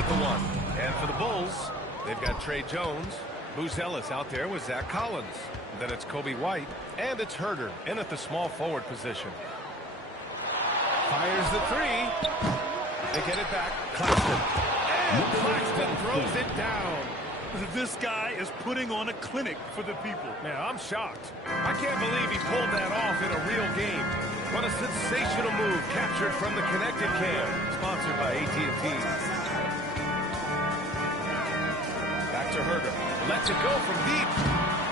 at the one. And for the Bulls, they've got Trey Jones. Ellis out there with Zach Collins. Then it's Kobe White. And it's Herder in at the small forward position. Fires the three. They get it back. Claxton. And Claxton throws it down. This guy is putting on a clinic for the people. Man, I'm shocked. I can't believe he pulled that off in a real game. What a sensational move captured from the Connected Cam. Sponsored by AT&T. Back to Herder. Lets it go from deep.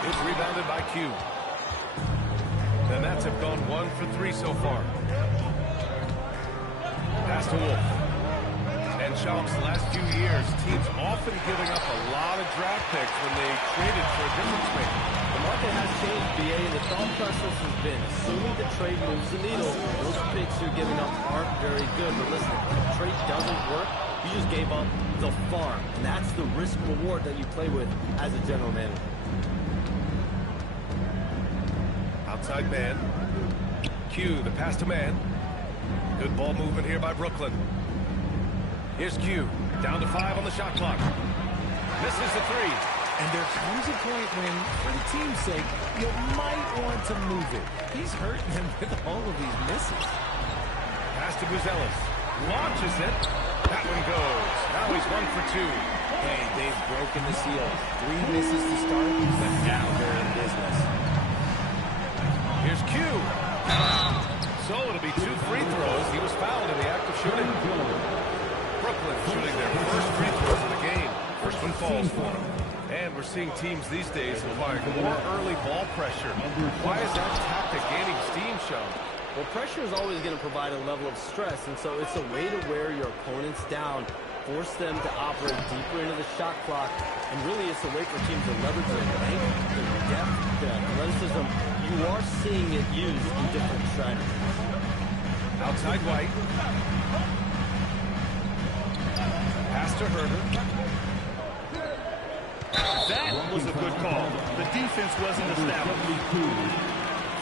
It's rebounded by Q. The Nets have gone 1 for 3 so far. Pass to Wolf. And Shams, the last few years, teams often giving up a lot of draft picks when they traded for a difference maker. The market has changed, BA, and the thought process has been, assuming the trade moves the needle, those picks you're giving up aren't very good. But listen, if the trade doesn't work, you just gave up the farm. And that's the risk-reward that you play with as a general manager. Outside man. Q, the pass to man. Good ball movement here by Brooklyn. Here's Q. Down to 5 on the shot clock. Misses the three. And there comes a point when, for the team's sake, you might want to move it. He's hurting them with all of these misses. Pass to Ellis. Launches it. That one goes. Now he's 1 for 2. Hey, they've broken the seal. 3 misses to start, but now they're in business. Here's Q. So it'll be 2 free throws. He was fouled in the act of shooting. Brooklyn shooting their first free throws of the game. First one falls for them. And we're seeing teams these days applying more early ball pressure. Why is that tactic gaining steam, Sean? Well, pressure is always going to provide a level of stress, and so it's a way to wear your opponents down, force them to operate deeper into the shot clock, and really it's a way for teams to leverage their length, their depth, their athleticism. You are seeing it used in different strategies. Outside White. Pass to Herder. That was a good call. The defense wasn't established.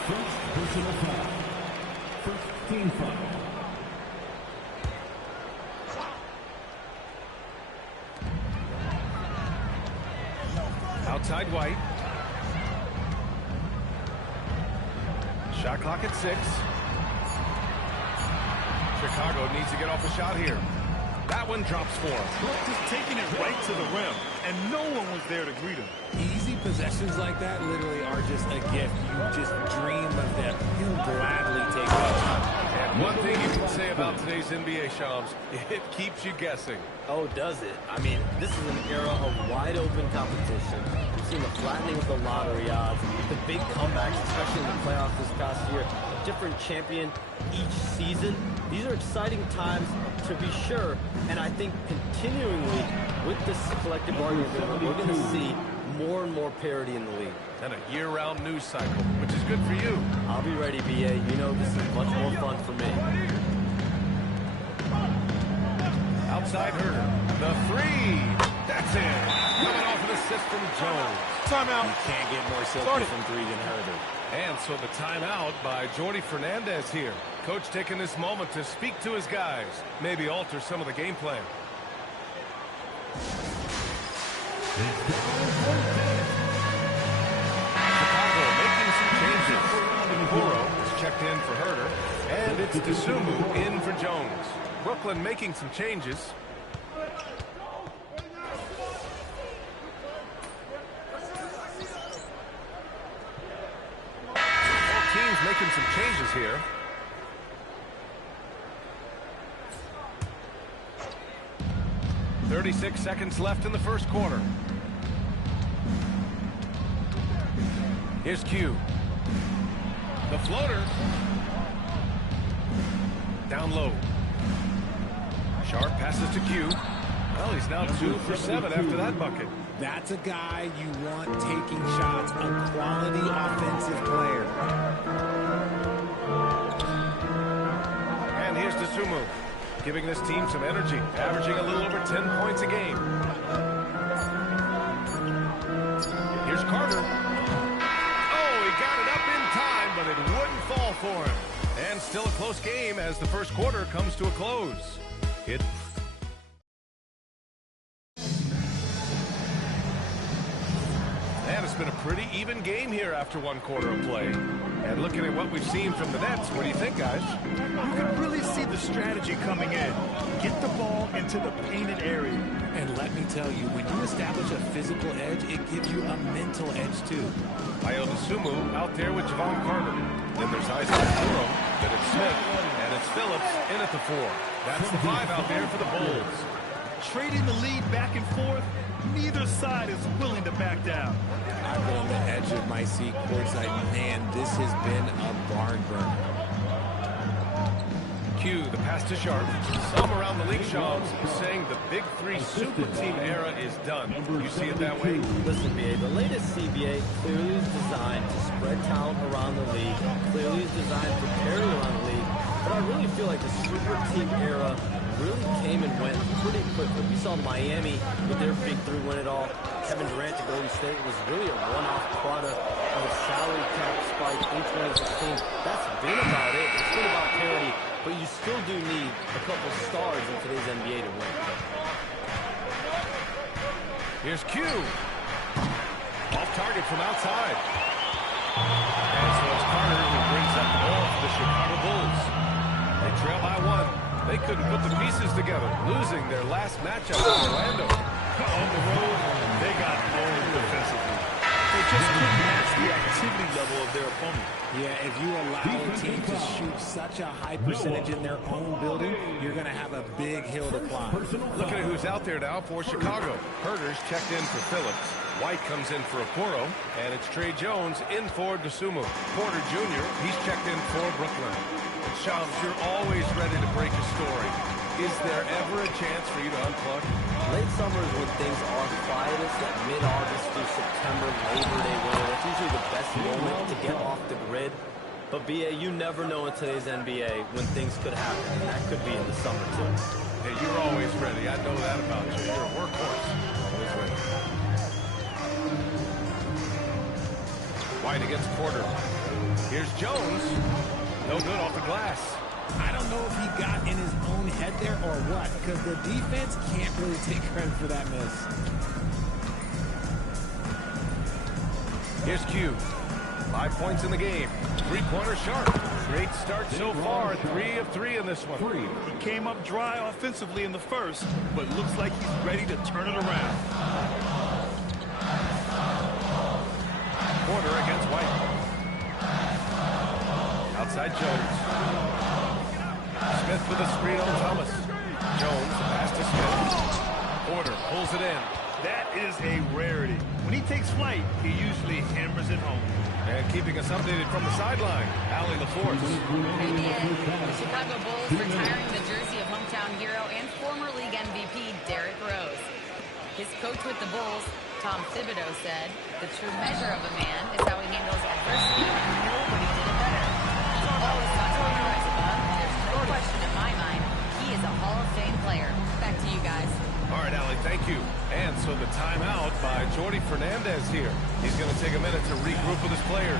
First personal foul. First team foul. Outside White. Shot clock at 6. Chicago needs to get off a shot here. That one drops for him. Just taking it right to the rim, and no one was there to greet him. Easy possessions like that literally are just a gift. You just dream of them. You'll gladly take them. And one thing you can say about today's NBA, Shams, it keeps you guessing. Oh, does it? I mean, this is an era of wide-open competition. We've seen the flattening of the lottery odds, the big comebacks, especially in the playoffs this past year, a different champion each season. These are exciting times to be sure, and I think continuingly with this collective bargaining agreement, we're going to see more and more parity in the league. And a year-round news cycle, which is good for you. I'll be ready, BA. You know this is much more fun for me. Outside Herder. The three. That's it. Coming off an assist from Jones. Timeout. You can't get more silky from 3 than Herder. And so the timeout by Jordi Fernandez here. Coach taking this moment to speak to his guys. Maybe alter some of the game plan. Chicago making some changes. Kuro is checked in for Herder. And it's Desumu in for Jones. Brooklyn making some changes. Both teams making some changes here. "36 seconds left in the first quarter. Here's Q. The floater. Down low. Sharp passes to Q. Well, he's now 2 for 7 after that bucket. That's a guy you want taking shots, a quality offensive player. And here's Desumu, giving this team some energy, averaging a little over 10 points a game. Here's Carter. Oh, he got it up in time, but it wouldn't fall for him. And still a close game as the first quarter comes to a close. It been a pretty even game here after one quarter of play. And looking at what we've seen from the Nets, what do you think, guys? You can really see the strategy coming in. Get the ball into the painted area. And let me tell you, when you establish a physical edge, it gives you a mental edge, too. Sumu out there with Javon Carter. Then there's Isaac Okoro. Then it's Smith. And it's Phillips in at the 4. That's the 5 out there for the Bulls. Trading the lead back and forth, neither side is willing to back down. I've been on the edge of my seat courtside. Man, this has been a barn burner. Q, the pass to Sharp. Some around the league, Sean, saying the Big 3 super team era is done. You see it that way? Listen, BA, the latest CBA clearly is designed to spread talent around the league, clearly is designed for parity around the league, but I really feel like the super team era really came and went pretty quickly. We saw Miami with their Big 3 win it all. Kevin Durant to Golden State was really a one-off product of a salary cap spike in 2016. That's been about it. It's been about parity, but you still do need a couple stars in today's NBA to win. Here's Q. Off target from outside. And so it's Carter who brings up the ball for the Chicago Bulls. They trail by 1. They couldn't put the pieces together, losing their last matchup with Orlando. On the road, they got owned defensively. They just couldn't match the activity level of their opponent. Yeah, if you allow a team to shoot such a high percentage in their own building, you're going to have a big hill to climb. Looking at who's out there now for Chicago. Herter's checked in for Phillips. White comes in for Okoro, and it's Trey Jones in for Dosunmu. Porter Jr., he's checked in for Brooklyn. And Shams, you're always ready to break a story. Is there ever a chance for you to unplug? Late summer is when things are quietest, that mid-August through September, Labor Day winter. That's usually the best moment to get off the grid. But, BA, you never know in today's NBA when things could happen, and that could be in the summer, too. Hey, you're always ready. I know that about you. You're a workhorse. Always ready. White against Porter. Here's Jones. No good off the glass. I don't know if he got in his own head there or what, because the defense can't really take credit for that miss. Here's Q. 5 points in the game. Three-pointer Sharp. Great start so far. 3 of 3 in this one. He came up dry offensively in the first, but looks like he's ready to turn it around. Porter against White. Outside Jones. Smith with a screen on Thomas. Jones, the pass to Smith. Porter pulls it in. That is a rarity. When he takes flight, he usually hammers it home. And keeping us updated from the sideline, Allie LaForce. The Chicago Bulls retiring the jersey of hometown hero and former league MVP Derrick Rose. His coach with the Bulls, Tom Thibodeau, said, "The true measure of a man is how he handles adversity, and nobody did it better. Always constantly rise above, and there's no question in my mind, he is a Hall of Fame player." Back to you guys. All right, Allie, thank you. And so the timeout by Jordi Fernandez here. He's going to take a minute to regroup with his players.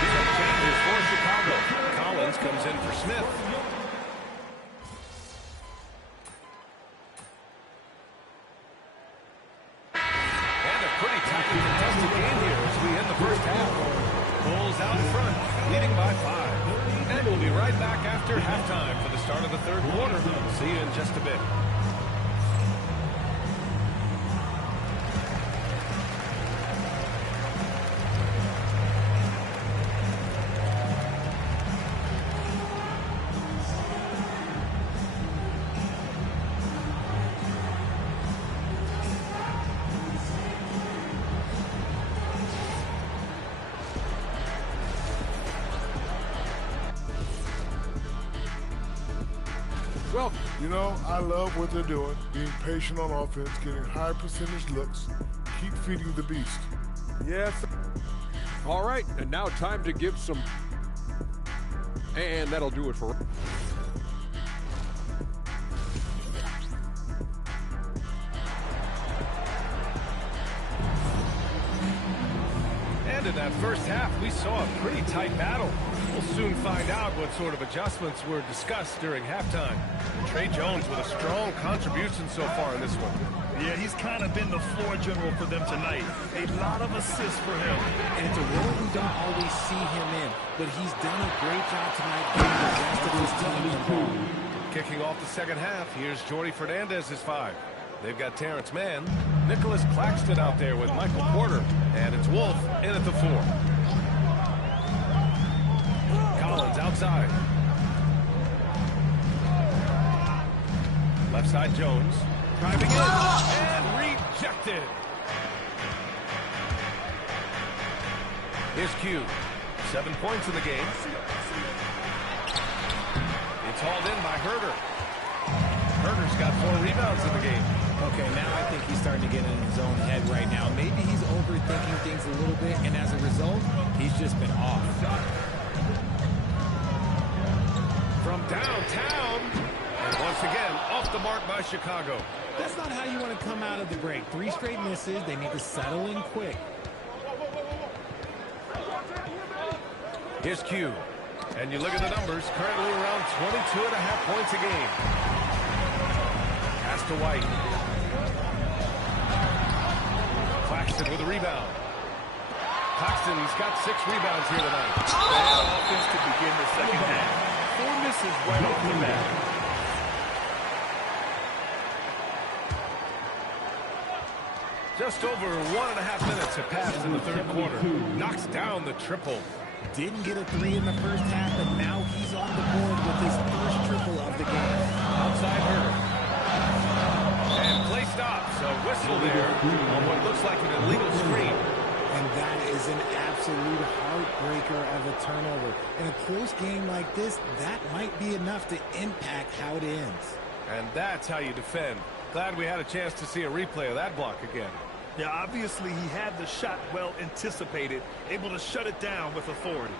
Some changes for Chicago. Collins comes in for Smith. And a pretty tightly contested game here as we end the first half. Bulls out in front, leading by 5. And we'll be right back after halftime for the start of the third quarter. See you in just a bit. Well, you know, I love what they're doing, being patient on offense, getting high percentage looks, keep feeding the beast. Yes. All right, and now time to give some, and that'll do it for. And in that first half, we saw a pretty tight battle. We'll soon find out what sort of adjustments were discussed during halftime. Trey Jones with a strong contribution so far in this one. Yeah, he's kind of been the floor general for them tonight. A lot of assists for him. And it's a role we don't always see him in, but he's done a great job tonight getting the rest of his team involved. Kicking off the second half, here's Jordy Fernandez's 5. They've got Terrence Mann, Nicholas Claxton out there with Michael Porter, and it's Wolf in at the 4. Collins outside. Left side Jones. Driving in and rejected. Here's Q. 7 points in the game. It's hauled in by Herter. Herter's got 4 rebounds in the game. Okay, now I think he's starting to get in his own head right now. Maybe he's overthinking things a little bit, and as a result, he's just been off. From downtown, and once again, off the mark by Chicago. That's not how you want to come out of the break. 3 straight misses. They need to settle in quick. Here's Q. And you look at the numbers, currently around 22.5 points a game. Pass to White. Claxton with a rebound. Claxton's got 6 rebounds here tonight. Bad offense to begin the second half. 4 misses right off the bat. Just over 1.5 minutes have passed in the third quarter. Knocks down the triple. Didn't get a 3 in the first half, but now he's on the board with his first triple of the game. Outside Herter. And play stops. A whistle there on what looks like an illegal screen. And that is an absolute heartbreaker of a turnover. In a close game like this, that might be enough to impact how it ends. And that's how you defend. Glad we had a chance to see a replay of that block again. Yeah, obviously he had the shot well anticipated, able to shut it down with authority.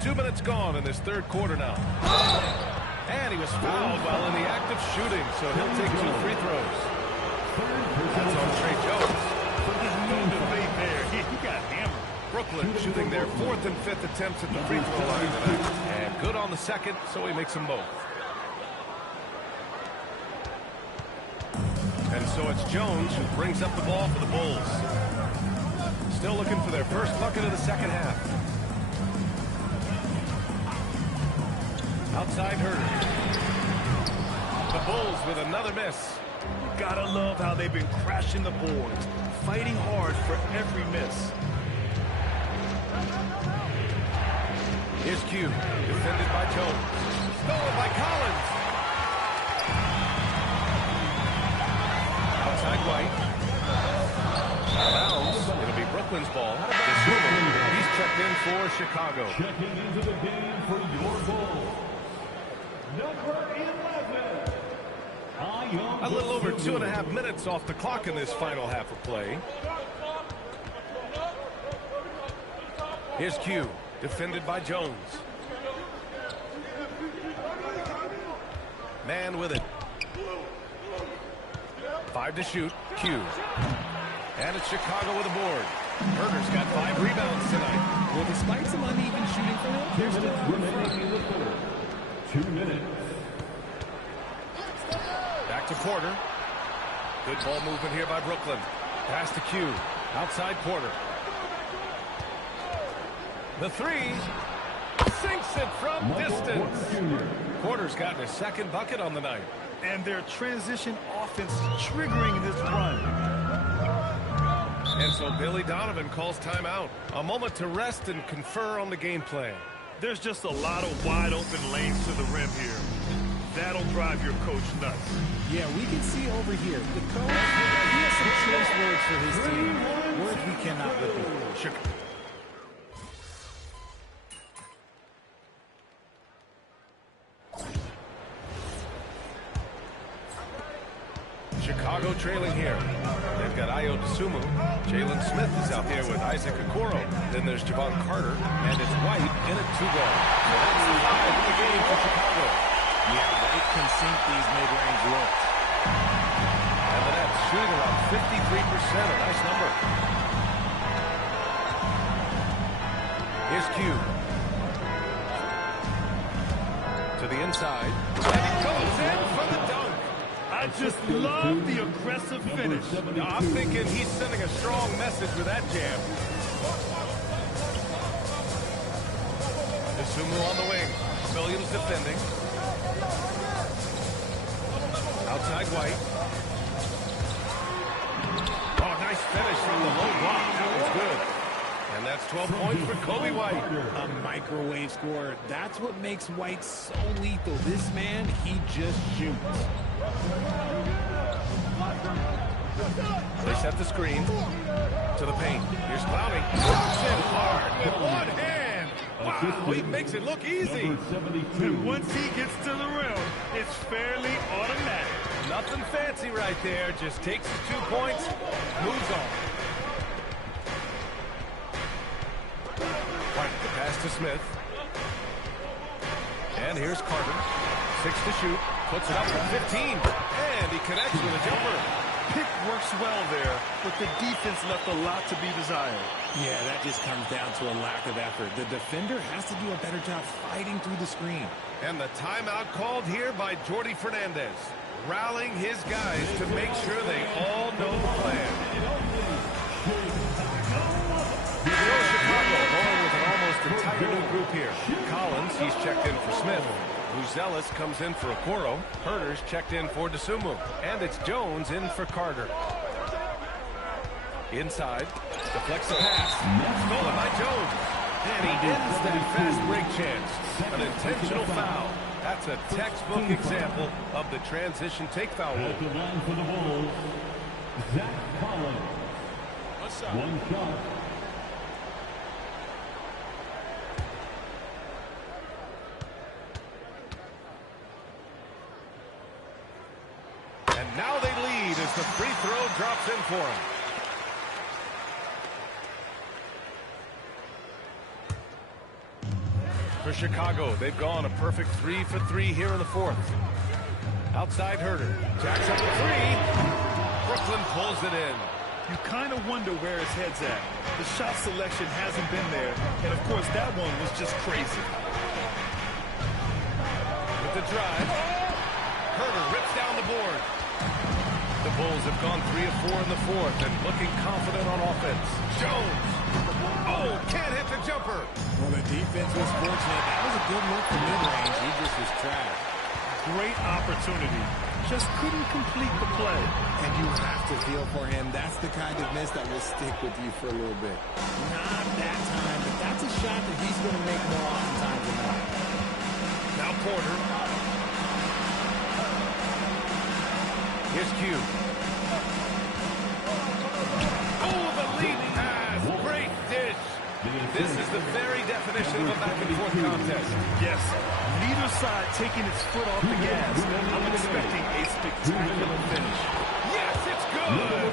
Two minutes gone in this third quarter now. And he was fouled while in the act of shooting, so he'll take 2 free throws. That's on Trey Jones. No debate there. He got hammered. Brooklyn shooting their 4th and 5th attempts at the free throw line tonight. And good on the second, so he makes them both. And so it's Jones who brings up the ball for the Bulls. Still looking for their first bucket of the second half. Outside Herter. The Bulls with another miss. You gotta love how they've been crashing the boards, fighting hard for every miss. Here's Q, defended by Jones. Stolen by Collins. Outside White. Out of bounds. It'll be Brooklyn's ball. He's checked in for Chicago. Checking into the game for your Bulls, number 11. A little over 2.5 minutes off the clock in this final half of play. Here's Q, defended by Jones. Man with it. 5 to shoot. Q. And it's Chicago with a board. Herter's got 5 rebounds tonight. Well, despite some uneven shooting for him, they're still out in front. 2 minutes. Back to Porter. Good ball movement here by Brooklyn. Pass to Q. Outside Porter. The 3 sinks it from distance. Porter's gotten his 2nd bucket on the night. And their transition offense triggering this run. And so Billy Donovan calls timeout. A moment to rest and confer on the game plan. There's just a lot of wide open lanes to the rim here. That'll drive your coach nuts. Yeah, we can see over here. The coach, he has some choice words for his team. Words we cannot repeat. Chicago trailing here. They've got Ayo Dosunmu. Jalen Smith is out there with Isaac Okoro. Then there's Javon Carter. And it's White in at 2 guard. So that's the 5 in the game for Chicago. Yeah, White can sink these mid-range looks. And the Nets shooting around 53%. A nice number. Here's Q. To the inside. And he goes in for the dunk. I just love the aggressive finish. I'm thinking he's sending a strong message with that jam. Sumu on the wing. Williams defending. Outside White. Oh, nice finish from the low block. That was good. And that's 12 points for Kobe White. A microwave scorer. That's what makes White so lethal. This man, he just shoots. They set the screen to the paint. Here's Clowney. Drops in hard with one hand. Wow, he makes it look easy. And once he gets to the rim, it's fairly automatic. Nothing fancy right there. Just takes the 2 points, moves on. White, the pass to Smith. And here's Carter. 6 to shoot. Puts it up for 15. And he connects with a jumper. Pick works well there, but the defense left a lot to be desired. Yeah, that just comes down to a lack of effort. The defender has to do a better job fighting through the screen. And the timeout called here by Jordi Fernandez. Rallying his guys to make sure they all know the plan. Chicago going with an almost entire new group here. Collins, he's checked in for Smith. Buzelis comes in for Okoro. Herter's checked in for DeSumo. And it's Jones in for Carter. Inside. Deflects the pass. Stolen by Jones. And he ends that fast break chance. An intentional foul. That's a textbook example of the transition take foul rule. At the line for the Bulls, Zach Collins. One shot. And now they lead as the free throw drops in for him. For Chicago, they've gone a perfect 3 for 3 here in the fourth. Outside Herter. Jacks up a three. Brooklyn pulls it in. You kind of wonder where his head's at. The shot selection hasn't been there, and of course that one was just crazy. With the drive, Herter rips down the board. The Bulls have gone 3 of 4 in the fourth and looking confident on offense. Jones. Oh, can't hit the jumper. Well, the defense was fortunate. That was a good look from mid-range. He just was trash. Great opportunity. Just couldn't complete the play. And you have to feel for him. That's the kind of miss that will stick with you for a little bit. Not that time, but that's a shot that he's going to make more oftentimes than not. Now Porter. Here's Q. Oh, the lead pass. Great dish. This is the very definition of a back-and-forth contest. Yes, neither side taking its foot off the gas. I'm expecting a spectacular finish. Yes, it's good.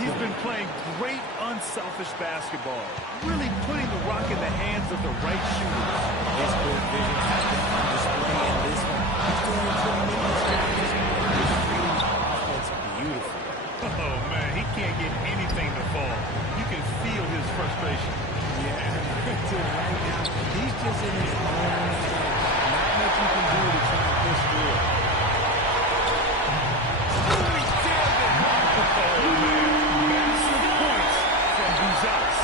He's been playing great, unselfish basketball, really putting the rock in the hands of the right shooters. His court vision has been on display in this one. He's doing a tremendous job just treating the offense beautiful. Oh, man, he can't get anything to fall. You can feel his frustration. Yeah, right now, he's just in his own head. Not much you can do to try and push through it. Oh, he jammed it. Oh, man. Massive points from Buzelis.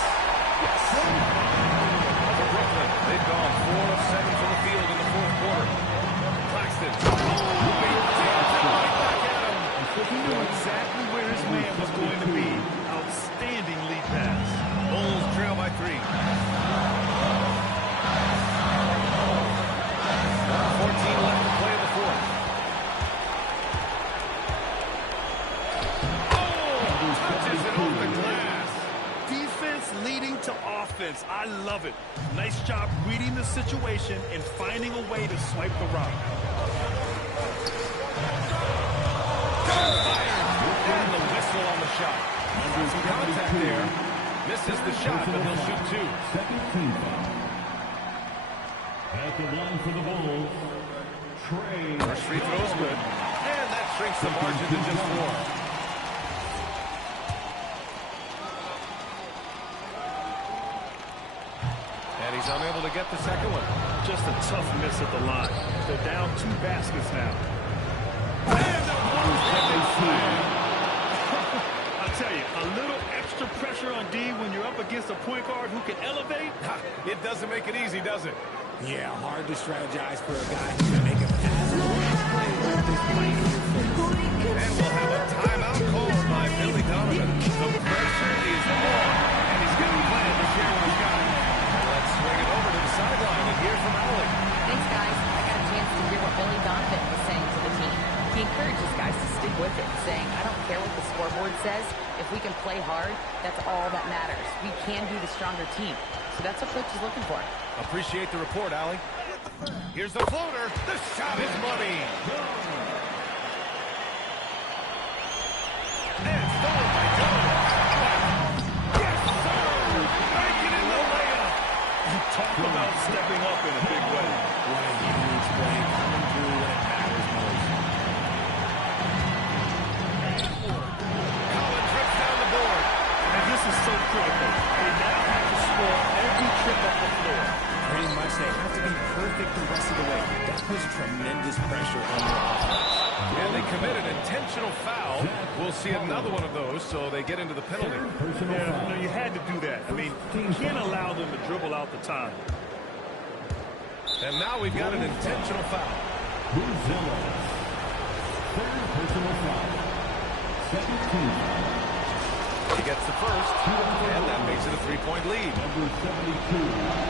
Yes. For Brooklyn, they've gone 4 of 7 from the field in the fourth quarter. Claxton. Oh, he jammed it right back at him. He knew exactly where his man was going to be. Outstanding lead pass. Bulls trail by 3. 14 left to play in the fourth. Oh, touches it off the glass. Defense leading to offense. I love it. Nice job reading the situation and finding a way to swipe the rock. And the whistle on the shot. Some contact there. Misses the shot, but he'll shoot 2. Second team foul. At the line for the Bulls, First free throw is good. And that shrinks the margin to just 4. And he's unable to get the second one. Just a tough miss at the line. They're down 2 baskets now. I tell you, a little extra pressure on D when you're up against a point guard who can elevate. It doesn't make it easy, does it? Yeah, hard to strategize for a guy who can make a pass. And we'll have a timeout called by Billy Donovan. The pressure is on, and he's got a plan to share what he's got. Let's swing it over to the sideline and hear from Alec. Thanks, guys. I got a chance to hear what Billy Donovan was saying to the team. He encourages guys to stick with it, saying, I don't care what the scoreboard says. If we can play hard, that's all that matters. We can be the stronger team. So that's what coach is looking for. Appreciate the report, Allie. Here's the floater. The shot is money. And stolen by Donovan. Yes, sir. Making it in the layup. Talk about stepping up in a big way. What a huge play coming through when it matters most. Collins trips down the board. And this is so critical. They now have to score every trip up the floor. Pretty much they have to be perfect the rest of the way. That puts tremendous pressure on their offense. And they commit an intentional foul. We'll see another one of those, so they get into the penalty. Yeah, you had to do that. I mean, you can't allow them to dribble out the time. And now we've got an intentional foul. Third personal foul. Second team. He gets the first, and that makes it a 3-point lead. Number 72.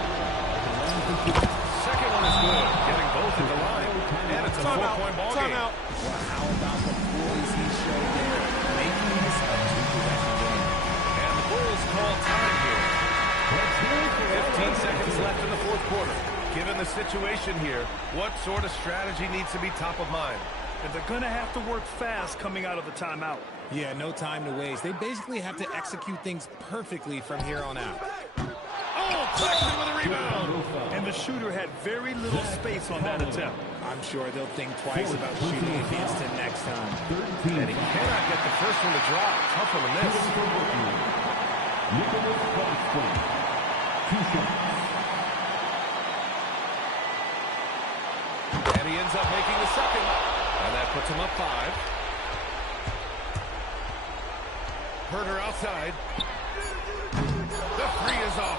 Second one is good, getting both at the line. And it's a 4-point ball game. Well, how about the poise he showed there, making this a 2-possession game. And the Bulls call time here. 15 seconds left in the fourth quarter. Given the situation here, what sort of strategy needs to be top of mind? And they're going to have to work fast coming out of the timeout. Yeah, no time to waste. They basically have to execute things perfectly from here on out. Oh, Claxton with a rebound. And the shooter had very little space on that attempt. I'm sure they'll think twice about shooting against him next time. And he cannot get the first one to drop. Tough one to miss. Nicholas Claxton. 2 shots. And he ends up making the second. And that puts him up 5. Herter outside. The 3 is off.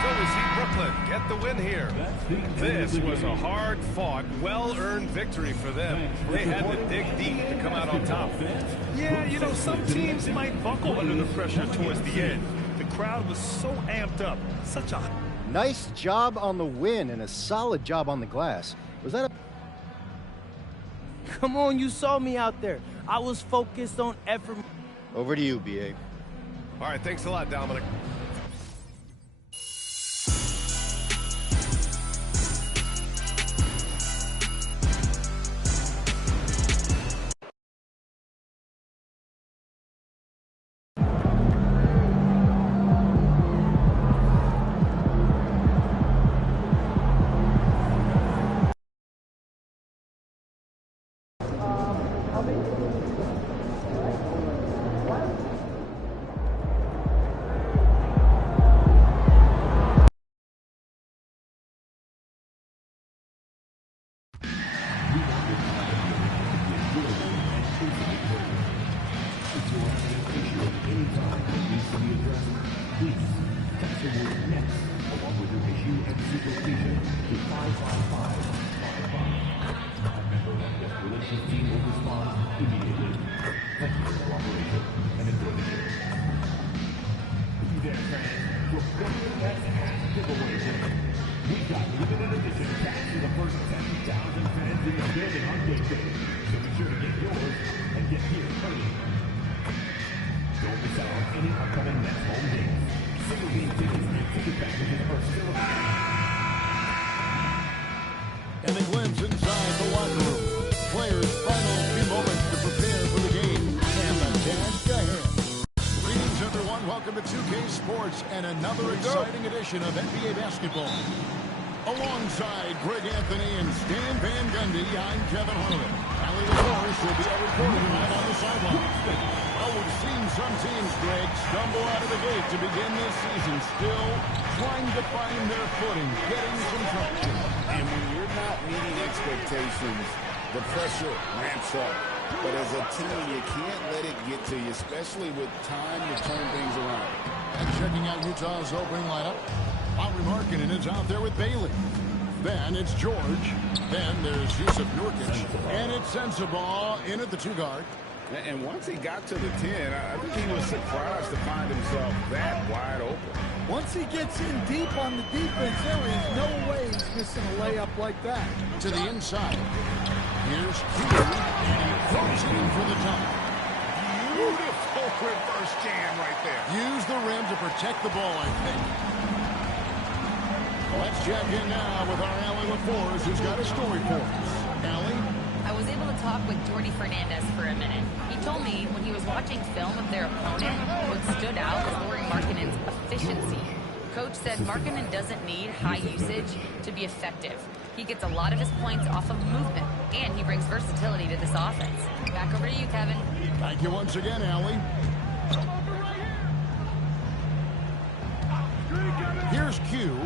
So we see Brooklyn get the win here. This was a hard-fought, well-earned victory for them. They had to dig deep to come out on top. Yeah, you know, some teams might buckle under the pressure towards the end. The crowd was so amped up. Such a... Nice job on the win and a solid job on the glass. Was that a... Come on, you saw me out there. I was focused on effort. Over to you, B.A. All right, thanks a lot, Dominic. And a glimpse inside the locker room. Players' final few moments to prepare for the game. And the task ahead. Greetings, everyone. Welcome to 2K Sports and another exciting edition of NBA basketball. Alongside Greg Anthony and Stan Van Gundy, I'm Kevin Harlan. Allie LaForce will be our reporter tonight on the sideline. Well, we've seen some teams, Greg, stumble out of the gate to begin this season, still trying to find their footing, getting some traction. And when you're not meeting expectations, the pressure ramps up. But as a team, you can't let it get to you, especially with time to turn things around. And checking out Utah's opening lineup, Lauri Markkanen is out there with Bailey. Then it's George. Then there's Yusuf Nurkic. And it's Sensabaugh in at the 2 guard. And once he got to the 10, I think he was surprised to find himself that wide open. Once he gets in deep on the defense, there is no way he's missing a layup like that. To the inside. Here's Q, and he throws it in for the dunk. Beautiful reverse jam right there. Use the rim to protect the ball, I think. Let's check in now with our Allie LaForce, who's got a story for us. Allie? I was able to talk with Jordy Fernandez for a minute. He told me when he was watching film of their opponent, what stood out was Lauri Markkanen's efficiency. Coach said Markkanen doesn't need high usage to be effective. He gets a lot of his points off of movement, and he brings versatility to this offense. Back over to you, Kevin. Thank you once again, Allie. Here's Q.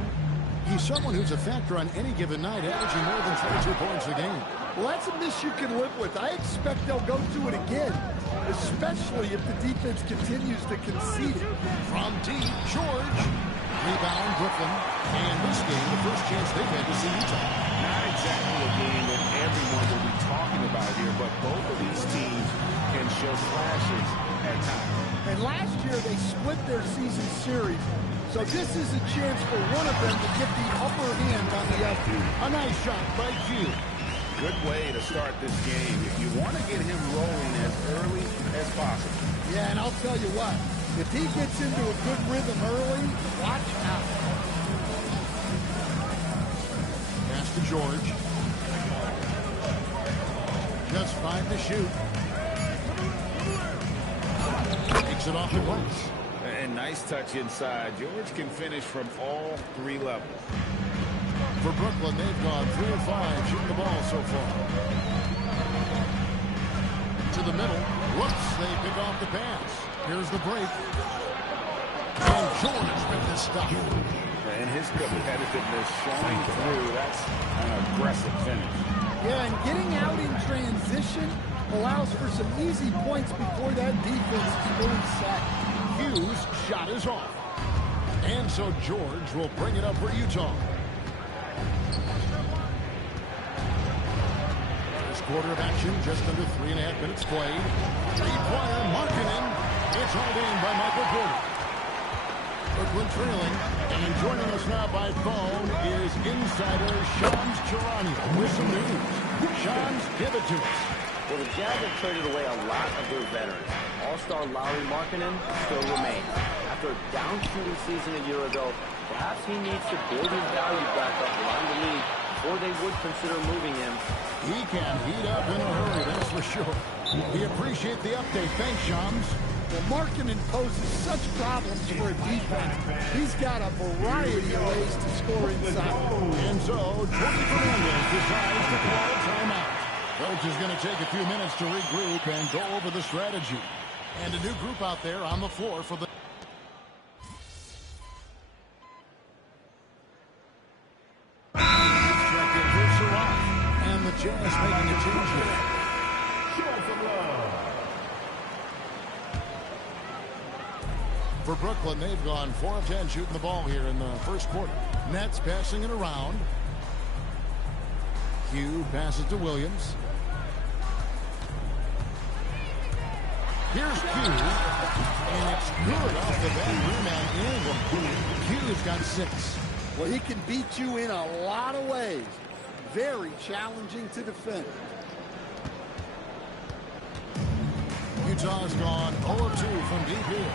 He's someone who's a factor on any given night, averaging more than 22 points a game. Well, that's a miss you can live with. I expect they'll go to it again, especially if the defense continues to concede it. From deep, George. Rebound, Brooklyn. And this game, the first chance they've had to see Utah. Not exactly a game that everyone will be talking about here, but both of these teams can show flashes at times. And last year, they split their season series. So this is a chance for one of them to get the upper hand on the other. A nice shot by Q. Good way to start this game if you want to get him rolling as early as possible. Yeah, and I'll tell you what, if he gets into a good rhythm early, watch out. Pass to George. Just 5 to shoot. Takes it off the glass. And nice touch inside. George can finish from all 3 levels. For Brooklyn, they've gone 3 of 5 shooting the ball so far. To the middle. Whoops, they pick off the pass. Here's the break. And George with the stop. And his competitiveness showing through. That's an aggressive finish. Yeah, and getting out in transition allows for some easy points before that defense is fully set. Hughes' shot is off. And so George will bring it up for Utah. First quarter of action, just under 3.5 minutes played. 3-pointer, Markkanen. It's hauled in by Michael Porter. Brooklyn trailing. And joining us now by phone is insider Shams Charania with some news. Shams, give it to us. Well, the Jazz have traded away a lot of their veterans. All-star Lauri Markkanen still remains. After a down-shooting season a year ago, perhaps he needs to build his value back up around the league before they would consider moving him. He can heat up in a hurry, that's for sure. We appreciate the update. Thanks, Shams. Well, Markkanen poses such problems for a defense. He's got a variety of ways to score inside. And so, Jordy Fernandez decides to call a timeout. Coach is going to take a few minutes to regroup and go over the strategy. And a new group out there on the floor for the... Checked in for Surratt. And the Jazz making a change here. Show some love. For Brooklyn, they've gone 4 of 10 shooting the ball here in the first quarter. Nets passing it around. Q passes to Williams. Here's Q. And it's good off the back rim and in. Q's got 6. Well, he can beat you in a lot of ways. Very challenging to defend. Utah's gone 0 of 2 from deep here.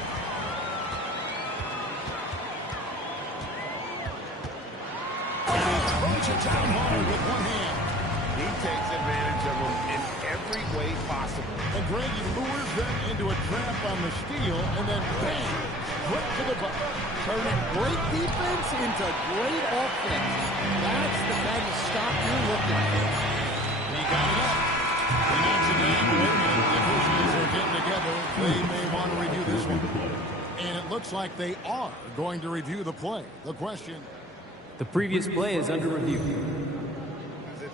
Approaches down hard with one hand. He takes advantage of them in every way possible. And Greg, he lures them into a trap on the steal, and then bang! put to the butt. Turning great defense into great offense. That's the kind of stop you're looking for. He got it up. And that's it down. Wait a minute. The officials are getting together. They may want to review this one. And it looks like they are going to review the play. The question. The previous play is under review.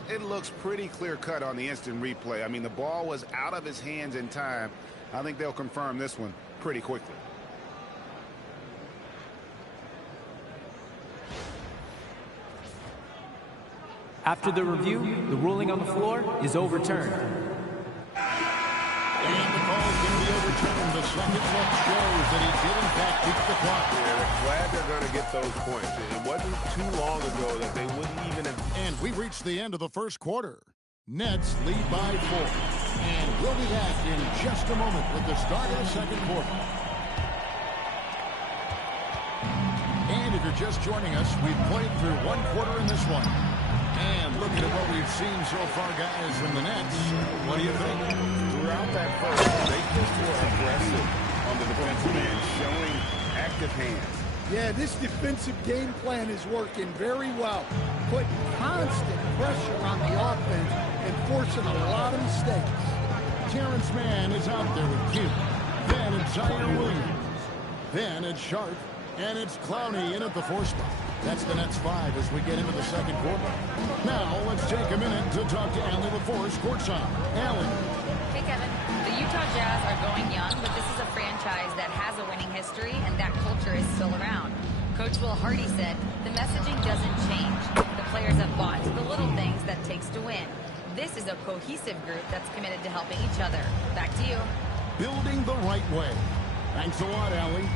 It looks pretty clear-cut on the instant replay. I mean, the ball was out of his hands in time. I think they'll confirm this one pretty quickly. After the review, the ruling on the floor is overturned. And the call is going to be overturned. The second look shows that he did, in fact, beat the clock. Yeah, they're glad they're going to get those points. It wasn't too long ago that they wouldn't even have... And we reached the end of the first quarter. Nets lead by 4. And we'll be back in just a moment with the start of the second quarter. And if you're just joining us, we've played through one quarter in this one. And looking at what we've seen so far, guys, from the Nets, what do you think? Throughout that first, they just were aggressive on the defensive end, showing active hands. Yeah, this defensive game plan is working very well. Putting constant pressure on the offense and forcing a lot of mistakes. Terrence Mann is out there with Q. Then it's Zaire Williams. Then it's Sharp. And it's Clowney in at the 4 spot. That's the Nets 5 as we get into the second quarter. Now, let's take a minute to talk to Allie LaForce courtside. Allie. Hey, Kevin. The Utah Jazz are going young, but this is a franchise that has a winning history, and that culture is still around. Coach Will Hardy said, the messaging doesn't change. The players have bought to the little things that takes to win. This is a cohesive group that's committed to helping each other. Back to you. Building the right way. Thanks a lot, Allie.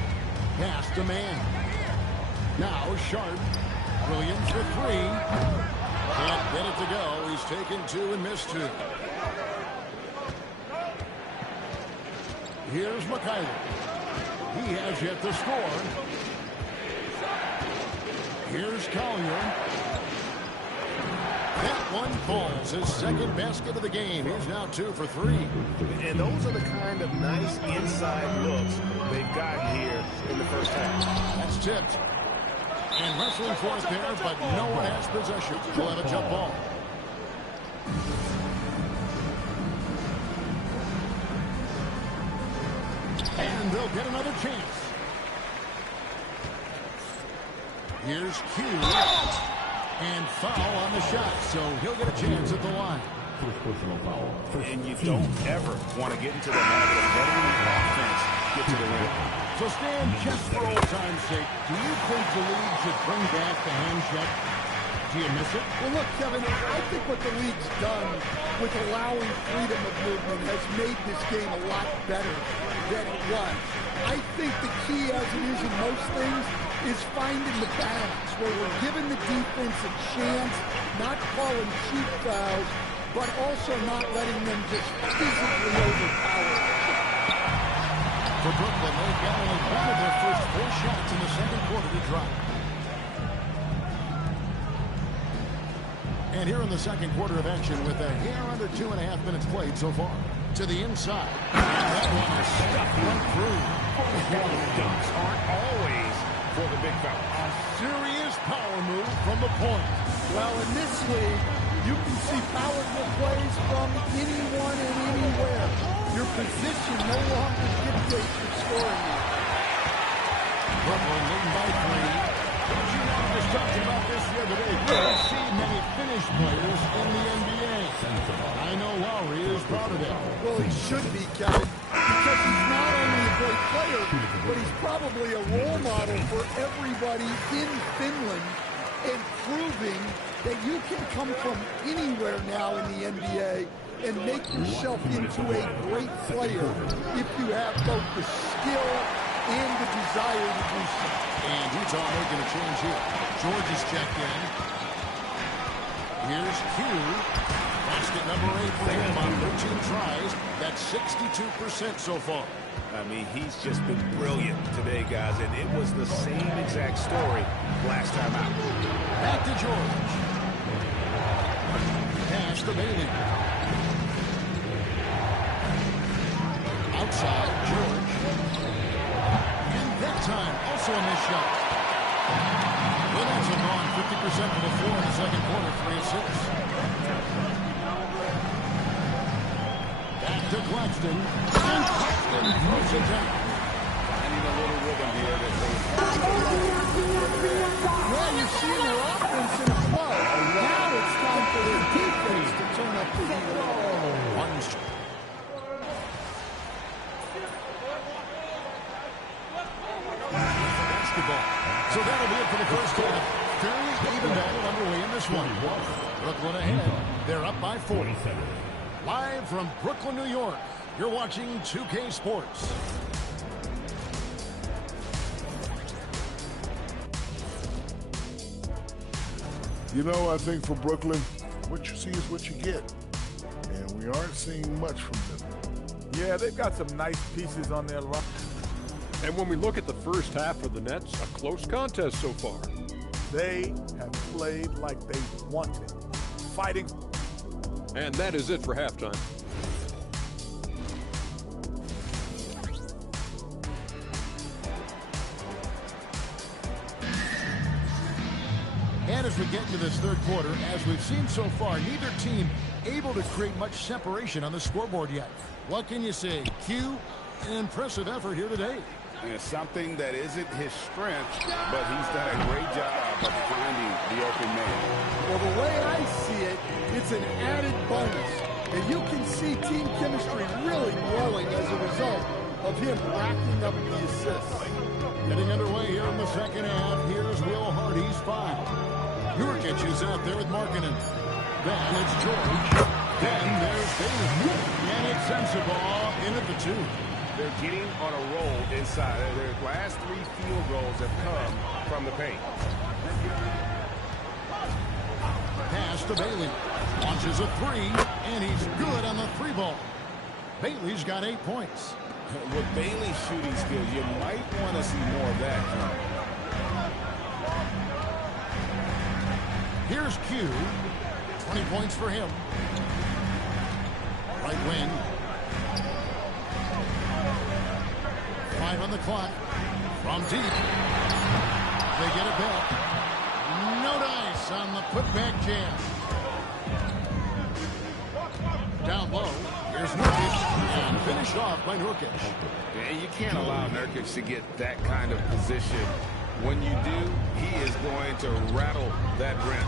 Pass to Mann. Now Sharp. Williams for 3. Can't get it to go. He's taken 2 and missed 2. Here's McKayler. He has yet to score. Here's Collier. That one falls. His second basket of the game. He's now 2 for 3. And those are the kind of nice inside looks they've gotten here in the first half. That's tipped. And wrestling for it there, but no one has possession. We'll have a jump ball. And they'll get another chance. Here's Q. And foul on the shot, so he'll get a chance at the line. First personal foul. And you don't ever want to get into the habit of letting the offense get to the rim. So, Stan, just for old time's sake, do you think the league should bring back the hand check? Do you miss it? Well, look, Kevin, I think what the league's done with allowing freedom of movement has made this game a lot better than it was. I think the key, as it is in most things, is finding the balance where we're giving the defense a chance, not calling cheap fouls, but also not letting them just physically overpower. For Brooklyn, they've got only one of their first 4 shots in the second quarter to drop. And here in the second quarter of action with a hair under 2.5 minutes played so far. To the inside. And that one is stuffed right through. Dunks aren't always for the big fella. A serious power move from the point. Well, in this league, you can see powerful plays from anyone and anywhere. Your position no longer dictates your scoring. Brooklyn leading by 3. You know, I was talking about this the other day. We don't see many finished players in the NBA. I know Lowry is proud of that. Well, he should be, Kevin, because he's not only a great player, but he's probably a role model for everybody in Finland and proving that you can come from anywhere now in the NBA and make yourself into a great player if you have both the skill and the desire to do so. And Utah making a change here. George is checked in. Here's Q. Basket number 8 for him on 13 tries. That's 62% so far. I mean, he's just been brilliant today, guys, and it was the same exact story last time out. Back to George. Pass to Bailey. Outside, George. And that time. Also a missed shot. The Nets have gone 50% from the floor in the second quarter, 3 assists. Back to Claxton. And Claxton throws it down. Finding a little rhythm here. Well, you're seeing their offense in a flow. Now it's time for their defense to turn up the heat. Basketball. So that'll be it for the first half. Fairly even battle underway in this one. Brooklyn ahead. They're up by 40. Live from Brooklyn, New York, you're watching 2K Sports. You know, I think for Brooklyn, what you see is what you get. And we aren't seeing much from them. Yeah, they've got some nice pieces on their run. And when we look at the first half of the Nets, a close contest so far. They have played like they wanted. Fighting. And that is it for halftime. And as we get into this third quarter, as we've seen so far, neither team able to create much separation on the scoreboard yet. What can you say? Q, an impressive effort here today. And something that isn't his strength, but he's done a great job of finding the open man. Well, the way I see it, it's an added bonus. And you can see team chemistry really growing as a result of him racking up the assists. Getting underway here in the second half. Here's Will Hardy's foul. Nurkic is out there with Markkanen. Then it's George. Then there's Bailey. And it sends the ball in at the 2. They're getting on a roll inside. Their last 3 field goals have come from the paint. Pass to Bailey. Launches a 3, and he's good on the 3 ball. Bailey's got 8 points. With Bailey's shooting skills, you might want to see more of that. Here's Q. 20 points for him. Right wing. 5 on the clock. From deep. They get it back. No dice on the putback jam. Down low. Here's Nurkic. And finished off by Nurkic. Yeah, you can't allow Nurkic to get that kind of position. When you do, he is going to rattle that rim.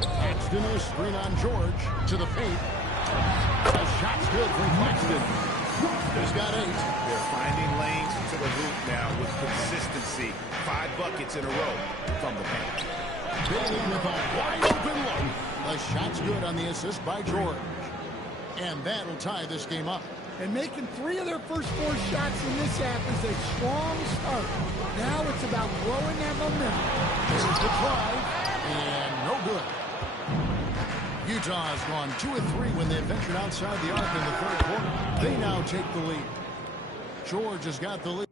Claxton is screen on George to the paint. A shot's good from Claxton. He's got 8. They're finding lanes to the hoop now with consistency. 5 buckets in a row from the paint. Bailey with a wide open look. The shot's good on the assist by George. And that'll tie this game up. And making 3 of their first 4 shots in this half is a strong start. Now it's about growing that momentum. There's the try. And no good. Utah has gone 2 of 3 when they ventured outside the arc in the third quarter. They now take the lead. George has got the lead.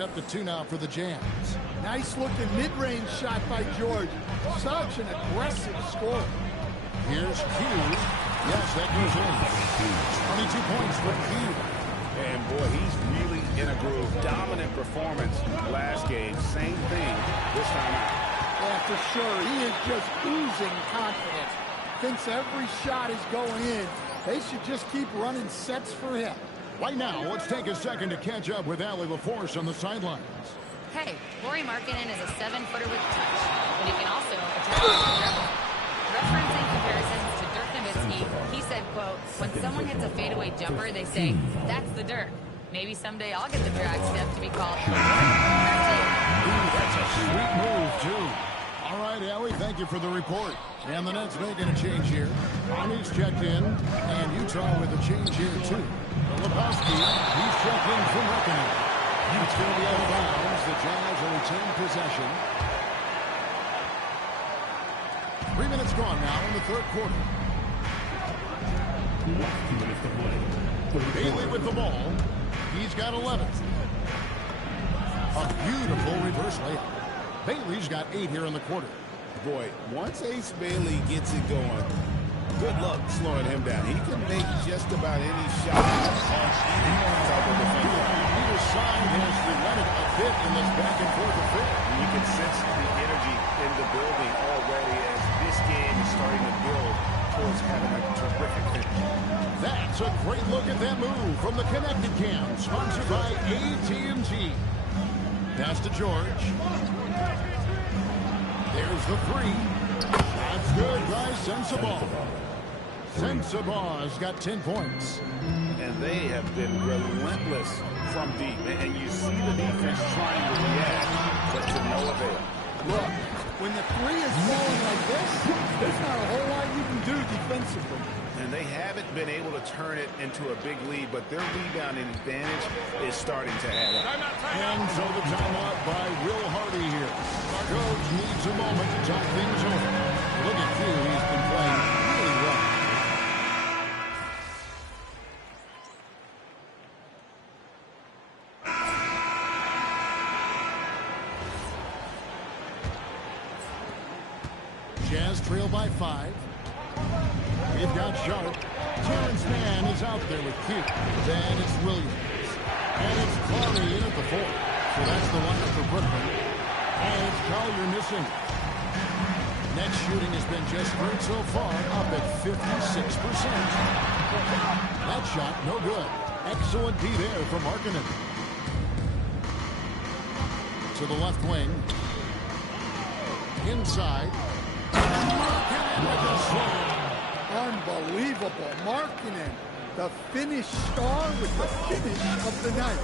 Up to 2 now for the Jams. Nice looking mid-range shot by George. Such an aggressive score. Here's Q. Yes, that goes in. 22 points for Q. And boy, he's really in a groove. Dominant performance last game. Same thing this time out. Yeah, for sure. He is just oozing confidence. Thinks every shot is going in. They should just keep running sets for him. Right now, let's take a second to catch up with Allie LaForce on the sidelines. Hey, Lauri Markkanen is a 7-footer with touch, but he can also attack with the dribble. Referencing comparisons to Dirk Nowitzki, he said, quote, when someone hits a fadeaway jumper, they say, that's the Dirk. Maybe someday I'll get the drag step to be called. Ooh, that's a sweet move, too. All right, Allie, thank you for the report. And the Nets making a change here. Arnie's checked in, and Utah with a change here, too. Lebowski, he's checked in for Markkanen. It's going to be out of bounds. The Jazz will retain possession. 3 minutes gone now in the third quarter. Bailey with the ball. He's got 11. A beautiful reverse layup. Bailey's got 8 here in the quarter. Boy, once Ace Bailey gets it going, good luck slowing him down. He can make just about any shot on any type of defender. Either side has relented a bit in this back-and-forth affair. You can sense the energy in the building already as this game is starting to build towards having a terrific finish. That's a great look at that move from the Connected Cam, sponsored by AT&T. Pass to George. There's the three. That's good by Sensabaugh. Sensabaugh has got 10 points. And they have been relentless from deep. And you see the defense trying to react, but to no avail. Look, when the three is falling like this, there's not a whole lot you can do defensively. And they haven't been able to turn it into a big lead, but their rebounding advantage is starting to add up. And so the timeout by Will Hardy here. Coach needs a moment to talk things over. Look at Q, he's been playing really well. Jazz trail by 5. We've got Sharp. Terrence Mann is out there with Q. Then it's Williams. And it's Clary in at the 4. So that's the lineup for Brooklyn. And it's Collier missing. Net shooting has been just great so far, up at 56%. That shot, no good. Excellent D there from Markkanen. To the left wing. Inside. Markkanen with a slam. Unbelievable. Markkanen, the finish star with the finish of the night.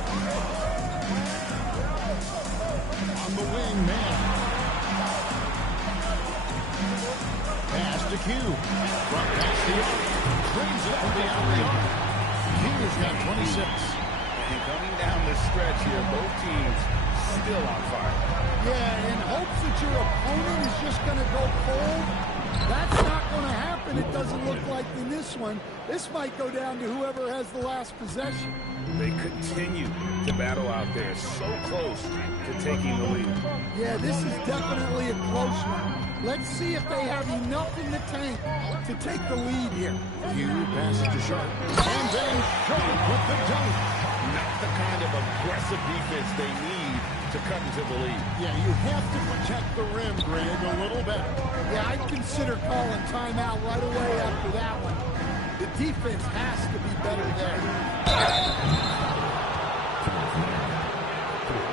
On the wing, man. Pass to Q. Front pass the arc. Brings it from the alley arc. Q's got 26. And coming down the stretch here, both teams still on fire. Yeah, in hopes that your opponent is just going to go cold. That's not going to happen. It doesn't look like in this one. This might go down to whoever has the last possession. They continue to battle out there, so close to taking the lead. Yeah, this is definitely a close one. Let's see if they have enough in the tank to take the lead here. Q passes to Sharp. And then Sharp with the dunk. Not the kind of aggressive defense they need to cut into the lead. Yeah, you have to protect the rim, Greg, a little better. Yeah, I'd consider calling timeout right away after that one. The defense has to be better there.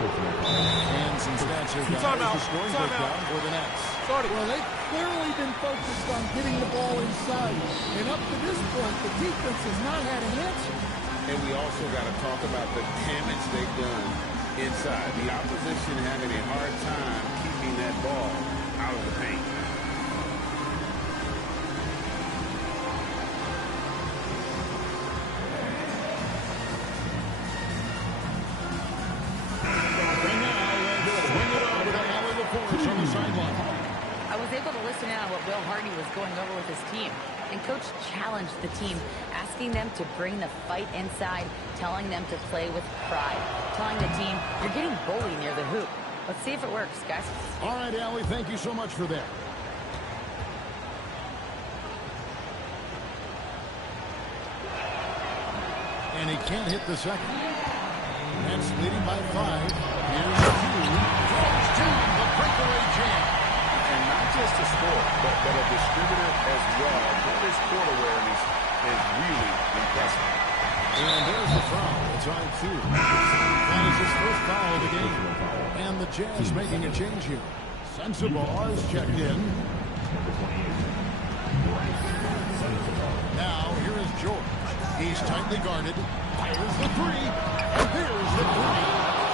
And some stats here, guys. The scoring breakdown for the Nets. Well, they've clearly been focused on getting the ball inside. And up to this point, the defense has not had an answer. And we also got to talk about the damage they've done inside. The opposition having a hard time keeping that ball out of the paint. I was able to listen in on what Will Hardy was going over with his team. And Coach challenged the team, asking them to bring the fight inside, telling them to play with pride, telling the team, you're getting bullied near the hoop. Let's see if it works, guys. All right, Allie, thank you so much for that. And he can't hit the second. Nets leading by 5. Here's the Q. Draws 2, the breakaway jam. And not just a scorer, but a distributor as well. His court awareness is really impressive. And there's the foul. It's on Q. That is his first foul of the game. And the Jazz making a change here. Sensabaugh is checked in. Now, here is George. He's tightly guarded. There's the 3. And there's the 3.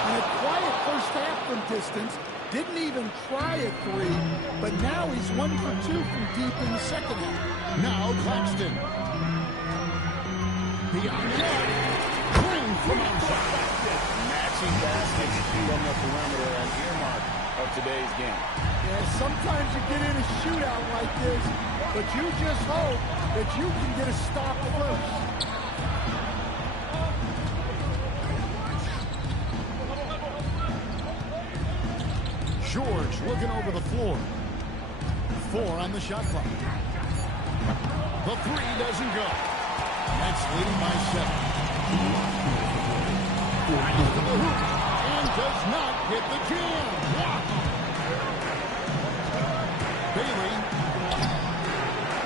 And a quiet first half from distance. Didn't even try a 3. But now he's 1 for 2 from deep in the second half. Now Claxton. Beyond the arc. Green from outside. Matching baskets from the perimeter, an earmark of today's game. Yeah, sometimes you get in a shootout like this, but you just hope that you can get a stop first. George looking over the floor. 4 on the shot clock. The three doesn't go. Nets leading by 7. Drives to the hoop and does not get the jam. Wow. Bailey.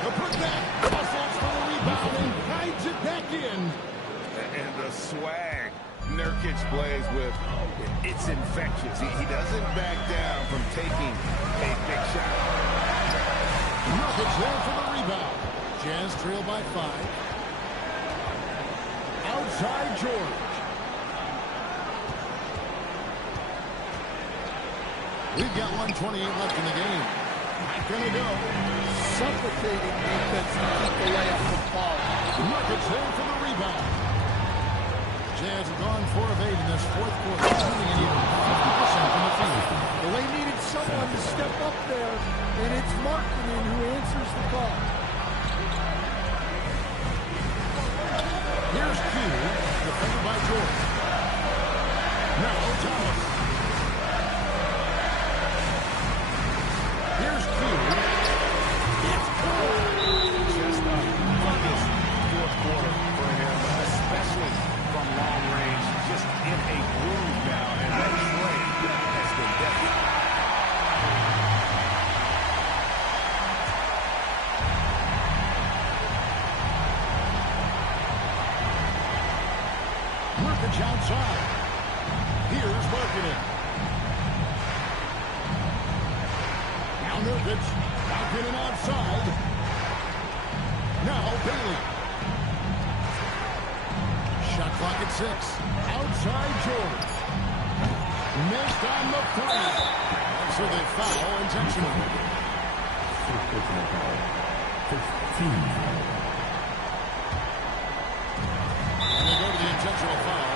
The putback. Hustles for the rebound and hides it back in. And the swag Nurkic plays with, it's infectious. He doesn't back down from taking a big shot. Nurkic there for the rebound. Jazz trail by 5. Outside George. We've got 1:28 left in the game. Not gonna go. Suffocating defense to keep the layup from falling. Nurkic there for the rebound. Jazz have gone 4 of 8 in this fourth quarter, shooting an even 50% from the field. Well, they needed someone to step up there, and it's Markkinen who answers the call. Here's Q, defended by George. Now Thomas. Here's Q. It's Cole. Just a funniest fourth quarter for him, especially from long range. Just in a groove now, and that trade has been definite. Nurkic outside. Here's Markkinen. Now Nurkic. Markkinen outside. Now Bailey. Shot clock at 6. Outside George. Missed on the 3. And so they foul intentionally. 15. And they go to the intentional foul.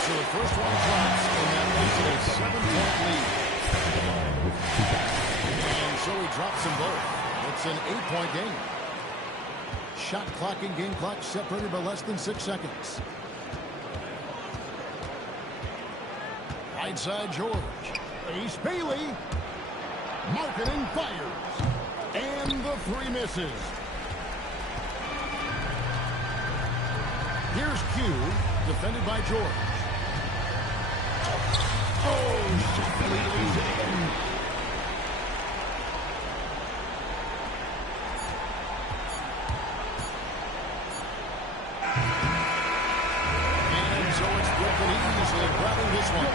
So the first one drops, and that makes it a 7-point lead. And so he drops them both. It's an 8-point game. Shot clock and game clock separated by less than 6 seconds. Right side George. Ace Bailey. Markkinen fires. And the 3 misses. Here's Q, defended by George. Oh, shot leads in. And so it's Brooklyn easily grabbing this one.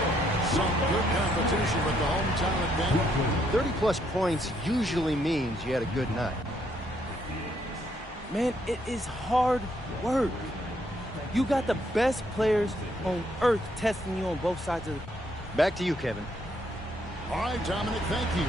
Some good competition with the hometown advantage. 30-plus points usually means you had a good night. Man, it is hard work. You got the best players on earth testing you on both sides of the... Back to you, Kevin. All right, Dominic, thank you.